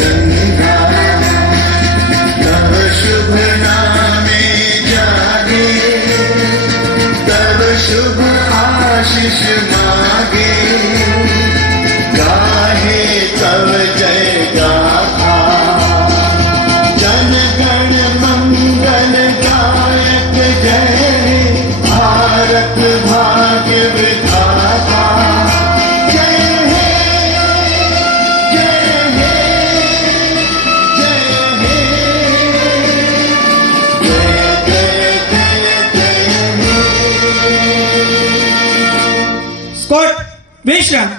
गंगा तब शुभ नामे जागे तब शुभ आशीष मागे गाहे तब जय गाथा जन गण मंगल गायक जय भारत भाग्य विधाता जय हे जय हे जय हे जय जय जय हे स्कॉट विश्राम